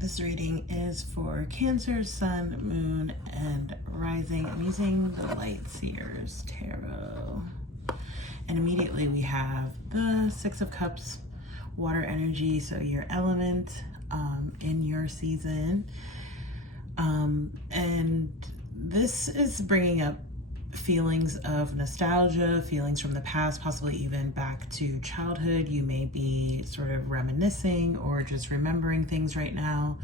This reading is for Cancer, Sun, Moon, and Rising. I'm using the Light Seers Tarot. And immediately we have the Six of Cups, water energy, so your element in your season. And this is bringing up feelings of nostalgia, feelings from the past, possibly even back to childhood. You may be sort of reminiscing or just remembering things right now.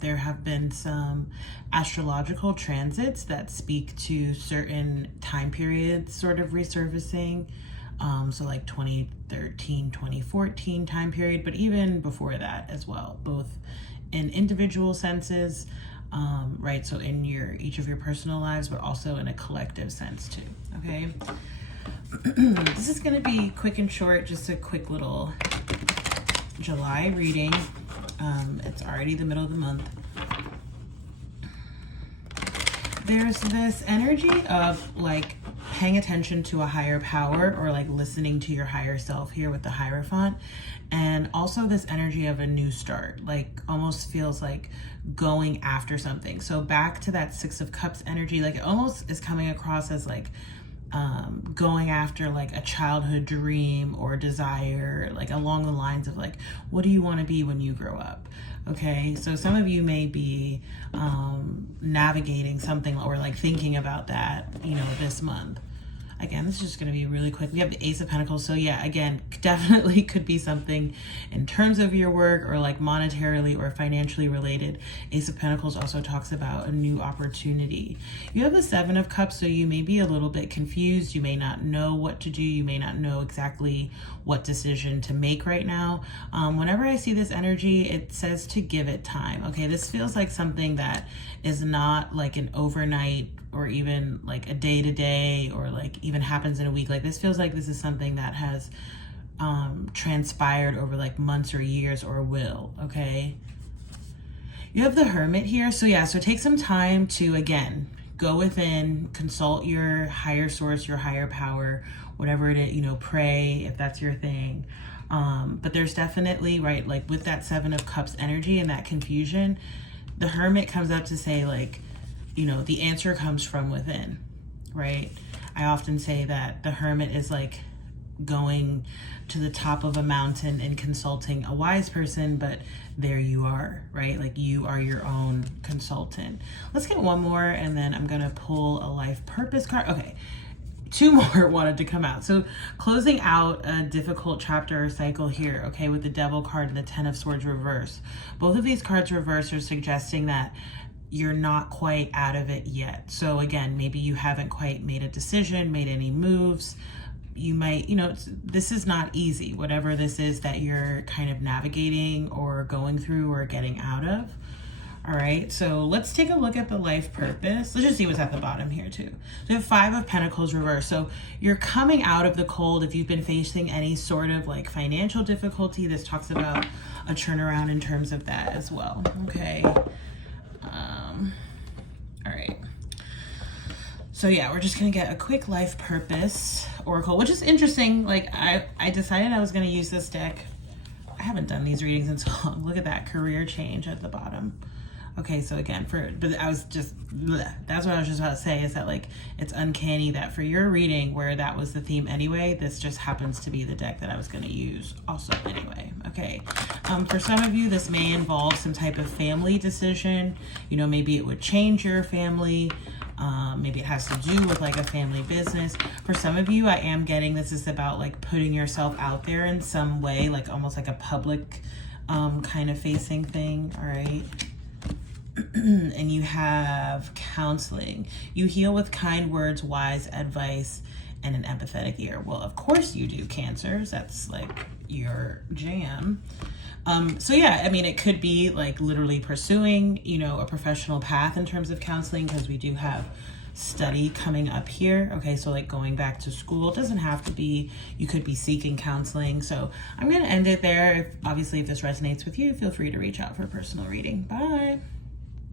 There have been some astrological transits that speak to certain time periods sort of resurfacing. So like 2013, 2014 time period, but even before that as well, both in individual senses, right? So in each of your personal lives, but also in a collective sense too, okay? This is gonna be quick and short, just a quick little July reading. It's already the middle of the month. There's this energy of like paying attention to a higher power or like listening to your higher self here with the Hierophant. And also this energy of a new start, like almost feels like going after something. So back to that Six of Cups energy, like it almost is coming across as like going after like a childhood dream or desire, like along the lines of like, what do you want to be when you grow up? Okay, so some of you may be navigating something or like thinking about that, you know, this month. Again, this is just going to be really quick. We have the Ace of Pentacles. So yeah, again, definitely could be something in terms of your work or like monetarily or financially related. Ace of Pentacles also talks about a new opportunity. You have the Seven of Cups, so you may be a little bit confused. You may not know what to do. You may not know exactly what decision to make right now. Whenever I see this energy, it says to give it time. Okay, this feels like something that is not like an overnight or even like a day-to-day or like even happens in a week. Like this feels like this is something that has transpired over like months or years or will, okay? You have the Hermit here. So yeah, so take some time to, again, go within, consult your higher source, your higher power, whatever it is, you know, pray if that's your thing. But there's definitely, right, like with that Seven of Cups energy and that confusion, the Hermit comes up to say like, you know, the answer comes from within, right? I often say that the Hermit is like going to the top of a mountain and consulting a wise person, but there you are, right? Like you are your own consultant. Let's get one more and then I'm gonna pull a life purpose card. Okay, two more wanted to come out. So closing out a difficult chapter or cycle here, okay, with the Devil card and the Ten of Swords reverse. Both of these cards reverse are suggesting that you're not quite out of it yet. So again, maybe you haven't quite made a decision, made any moves. You might, you know, this is not easy, whatever this is that you're kind of navigating or going through or getting out of. All right, so let's take a look at the life purpose. Let's just see what's at the bottom here too. So we have Five of Pentacles reverse. So you're coming out of the cold. If you've been facing any sort of like financial difficulty, this talks about a turnaround in terms of that as well, okay? All right. So yeah, we're just gonna get a quick life purpose oracle, which is interesting. Like I decided I was gonna use this deck. I haven't done these readings in so long. Look at that career change at the bottom. Okay, so again, but I was just, that's what I was just about to say, is that like, it's uncanny that for your reading where that was the theme anyway, this just happens to be the deck that I was gonna use also anyway, okay. For some of you, this may involve some type of family decision. You know, maybe it would change your family. Maybe it has to do with like a family business. For some of you, I am getting this is about like putting yourself out there in some way, like almost like a public kind of facing thing, all right? And you have counseling. You heal with kind words, wise advice, and an empathetic ear. Well, of course you do, Cancers. That's like your jam. So yeah, I mean, it could be like literally pursuing, you know, a professional path in terms of counseling, because we do have study coming up here. Okay, so like going back to school, it doesn't have to be, you could be seeking counseling. So I'm going to end it there. Obviously, if this resonates with you, feel free to reach out for a personal reading. Bye.